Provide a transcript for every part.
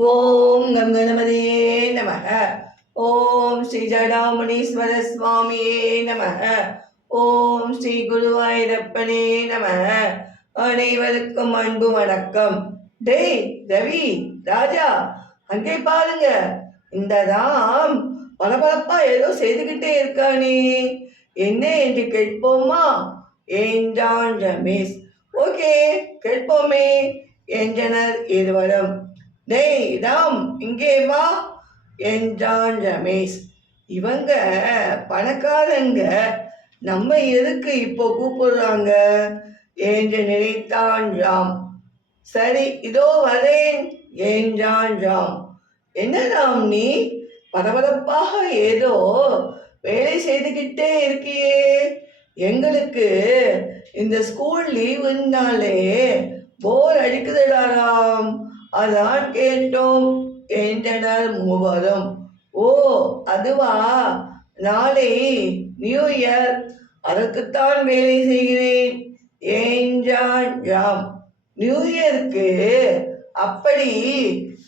ஓம் நம் கணபதியே நமக. ஓம் ஸ்ரீ ஜடாமுனீஸ்வர சுவாமியே நமக. ஓம் ஸ்ரீ குருவாயிரப்பனே நமக. அனைவருக்கும் அன்பு வணக்கம். டேய் ரவி ராஜா அங்கே பாருங்க. இந்த ராம் பளபளப்பா ஏதோ செய்துகிட்டே இருக்கானே. என்ன என்று கேட்போமா? என்றான் ரமேஷ். ஓகே கேட்போமே என்றனர் இருவரும். டேய் ராம் இங்கே வா என்றான் ரமேஷ். இவங்க பணக்காரங்க நம்ம எதுக்கு இப்போ கூப்பிடுறாங்க? என்று நினைத்தான் ராம். சரி இதோ வரேன் என்றான் ராம். என்ன ராம் நீ? பரபரப்பாக ஏதோ வேலை செய்துக்கிட்டே இருக்கியே. எங்களுக்கு இந்த ஸ்கூல் லீவுனாலே போர் அடிக்குதுடா ராம். அதான் கேட்டோம் என்றனர் மூவரும். ஓ அதுவா? நாளை நியூ இயர். அதற்குத்தான் வேலை செய்கிறேன். என்றான் ராம் நியூ இயருக்கு? அப்படி?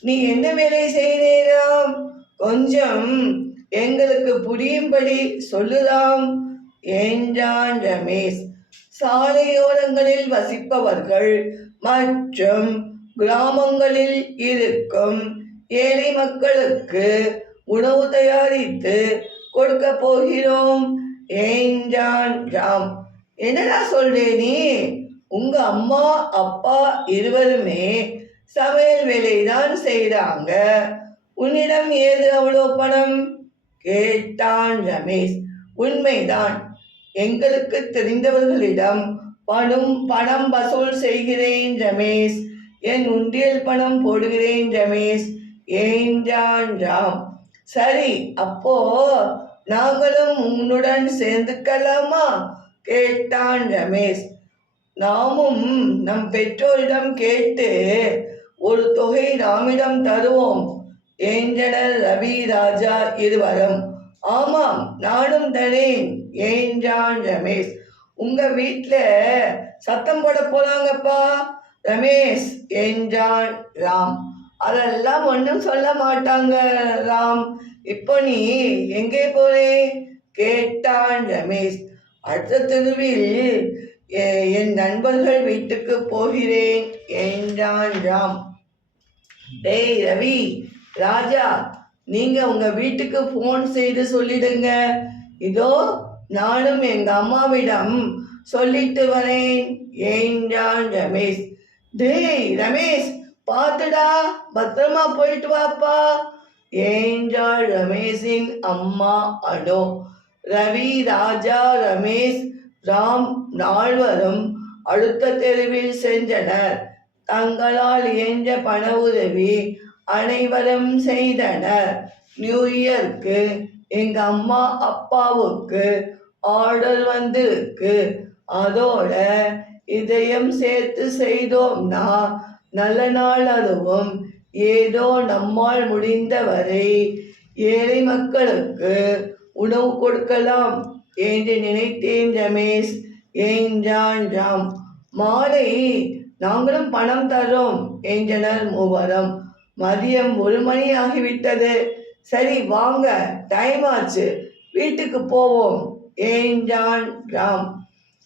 நீ என்ன வேலை செய்கிறேராம் கொஞ்சம் எங்களுக்கு புரியும்படி சொல்லுதாம். என்றான் ரமேஷ்? சாலையோரங்களில் வசிப்பவர்கள் மற்றும் கிராமங்களில் இருக்கும் ஏழை மக்களுக்கு உணவு தயாரித்து கொடுக்க போகிறோம். என்றான் ராம். என்னடா சொல்றே நீ? உங்க அம்மா அப்பா இருவருமே சமையல் வேலைதான் செய்றாங்க. உன்னிடம் ஏது அவ்வளோ பணம்? கேட்டான் ரமேஷ். உண்மைதான். எங்களுக்கு தெரிந்தவர்களிடம் பணம் பணம் வசூல் செய்கிறேன் ரமேஷ். என் உண்டியல் பணம் போடுகிறேன் ரமேஷ். என்றான் ராம்? சரி அப்போ நாங்களும் உன்னுடன் சேர்ந்துக்கலாமா? கேட்டான் ரமேஷ். நாமும் நம் பெற்றோரிடம் கேட்டு ஒரு தொகை ராமிடம் தருவோம். என்றனர் ரவி ராஜா இருவரும். ஆமாம் நானும் தரேன் என்றான் ரமேஷ். உங்க வீட்டில் சத்தம் போட போறாங்கப்பா. ரமேஷ் என்றான் ராம். அதெல்லாம் ஒன்றும் சொல்ல மாட்டாங்க ராம். இப்போ நீ எங்கே போறே? கேட்டான் ரமேஷ். அடுத்த தெருவில் எ- என் நண்பர்கள் வீட்டுக்கு போகிறேன் என்றான் ராம். டேய் ரவி ராஜா நீங்க உங்க வீட்டுக்கு ஃபோன் செய்து சொல்லிடுங்க. இதோ நானும் எங்க அம்மாவிடம் சொல்லிட்டு வரேன் என்றான் ரமேஷ். டேய் ரமேஷ் பார்த்துடா பத்திரமா போயிட்டு வாப்பா. என்றாள் ரமேஷின் அம்மா அடோ. ரவி ராஜா ரமேஷ் ராம் நால்வரும் அடுத்த தெருவில் சென்றனர். தங்களால் இயன்ற பண உதவி அனைவரும் செய்தனர். நியூ இயர்க்கு எங்க அம்மா அப்பாவுக்கு ஆர்டர் வந்திருக்கு. அதோட இதையும் சேர்த்து செய்தோம்னா நல்ல நாள் அதுவும் ஏதோ நம்மால் முடிந்தவரை ஏழை மக்களுக்கு உணவு கொடுக்கலாம். என்று நினைத்தேன் ரமேஷ். என்றான் ராம்? மாலை நாங்களும் பணம் தரோம் என்றனர் மூவரும். மதியம் ஒரு மணி ஆகிவிட்டது. சரி வாங்க. டைம் ஆச்சு. வீட்டுக்கு போவோம். என்றான் ராம்?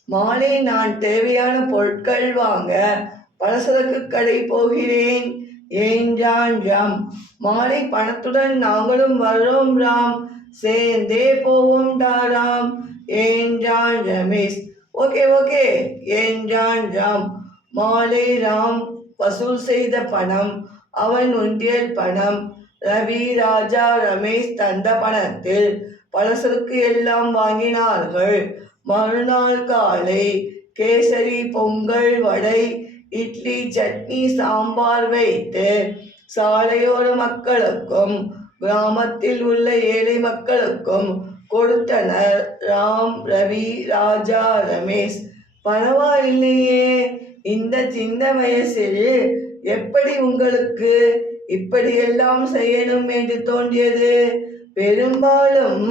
மாலை நான் தேவையான பொருட்கள் வாங்க பலசரக்கு கடை போகிறேன். என்றான் ராம்? மாலை பணத்துடன் நாங்களும் வர்றோம் ராம். சேர்ந்தே போவோம் ராம். என்றான் ரமேஷ்? Okay okay. என்றான் ராம்? மாலை ராம் வசூல் செய்த பணம் அவன் உண்டியல் பணம். ரவி ராஜா ரமேஷ் தந்த பணத்தில் பலசருக்கு எல்லாம் வாங்கினார்கள். மறுநாள் காலை கேசரி பொங்கல் வடை இட்லி சட்னி சாம்பார் வைத்து சாலையோர மக்களுக்கும் கிராமத்தில் உள்ள ஏழை மக்களுக்கும் கொடுத்தனர் ராம் ரவி ராஜா ரமேஷ். பரவாயில்லையே இந்த சின்ன வயசில் எப்படி உங்களுக்கு இப்படியெல்லாம் செய்யணும் என்று தோன்றியது? பெரும்பாலும்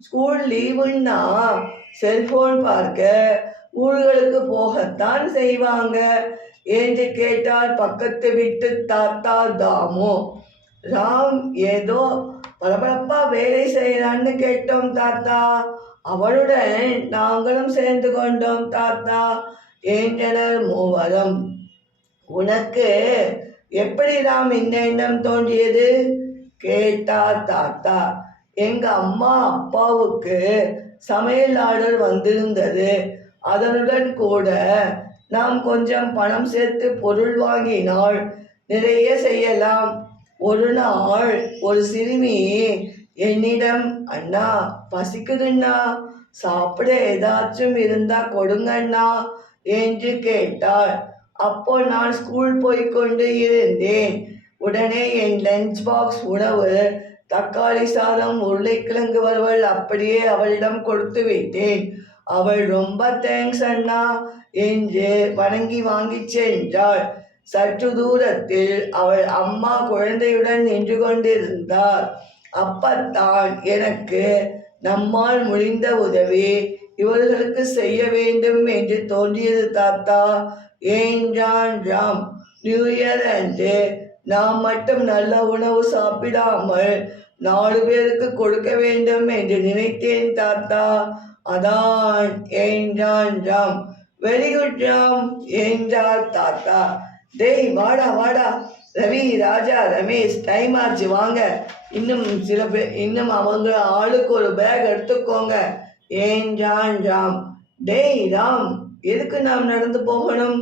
ஸ்கூல் லீவுன்னா செல்போன் பார்க்க ஊர்களுக்கு போகத்தான் செய்வாங்க. என்று கேட்டார் பக்கத்து வீட்டு தாத்தா தாமு ராம் ஏதோ பரபரப்பா வேலை செய்யலான்னு கேட்டோம் தாத்தா. அவளுடன் நாங்களும் சேர்ந்து கொண்டோம் தாத்தா என்றனர் மூவரும். உனக்கு எப்படி ராம் இந்த எண்ணம் தோன்றியது? கேட்டார் தாத்தா. எங்க அம்மா அப்பாவுக்கு சமையலாளர் வந்திருந்தது. அதனுடன் கூட நாம் கொஞ்சம் பணம் சேர்த்து பொருள் வாங்கினால் நிறைய செய்யலாம். ஒரு நாள் ஒரு சிறுமி என்னிடம் அண்ணா பசிக்குதுண்ணா. சாப்பிட ஏதாச்சும் இருந்தா கொடுங்கண்ணா என்று கேட்டாள். அப்போ நான் ஸ்கூல் போய்கொண்டு இருந்தேன். உடனே என் லஞ்ச் பாக்ஸ் உணவு தக்காளி சாதம் உருளைக்கிழங்கு வறுவல் அப்படியே அவளிடம் கொடுத்து விட்டேன். அவள் ரொம்ப தேங்க்ஸ் அண்ணா என்று வணங்கி வாங்கி சென்றாள். சற்று தூரத்தில் அவள் அம்மா குழந்தையுடன் நின்று கொண்டிருந்தார். அப்பத்தான் எனக்கு நம்மால் முடிந்த உதவி இவர்களுக்கு செய்ய வேண்டும் என்று தோன்றியது தாத்தா. ஏன்றான் ராம் நியூ இயர் அன்று நாம் மட்டும் நல்ல உணவு சாப்பிடாமல் நாலு பேருக்கு கொடுக்க வேண்டும் என்று நினைத்தேன் தாத்தா. அதான் என்றான் ராம் வெரி குட் ராம் என்றார் தாத்தா. டேய் வாடா வாடா. ரவி ராஜா ரமேஷ் டைம் ஆச்சு வாங்க. இன்னும் சில பேர் இன்னும் அவங்க ஆளுக்கு ஒரு பேக் எடுத்துக்கோங்க. ஏன்றான் ராம் டேய் ராம் எதுக்கு நாம் நடந்து போகணும்?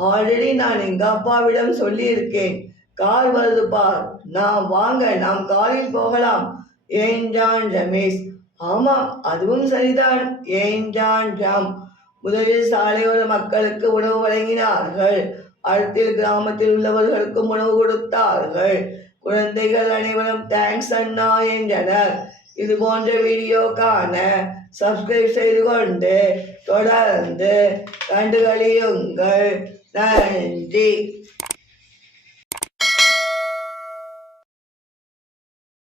ஆல்ரெடி நான் எங்கள் அப்பாவிடம் சொல்லியிருக்கேன். கால் வருது பார். நாம் வாங்க நாம் காலில் போகலாம். என்றான் ரமேஷ். ஆமாம் அதுவும் சரிதான். என்றான் ராம். முதலில் சாலையோர மக்களுக்கு உணவு வழங்கினார்கள். அடுத்தில் கிராமத்தில் உள்ளவர்களுக்கும் உணவு கொடுத்தார்கள். குழந்தைகள் அனைவரும் தேங்க்ஸ் அண்ணா என்றனர். இது போன்ற வீடியோக்கான சப்ஸ்கிரைப் செய்து கொண்டு தொடர்ந்து கண்டுகளியுங்கள். நன்றி.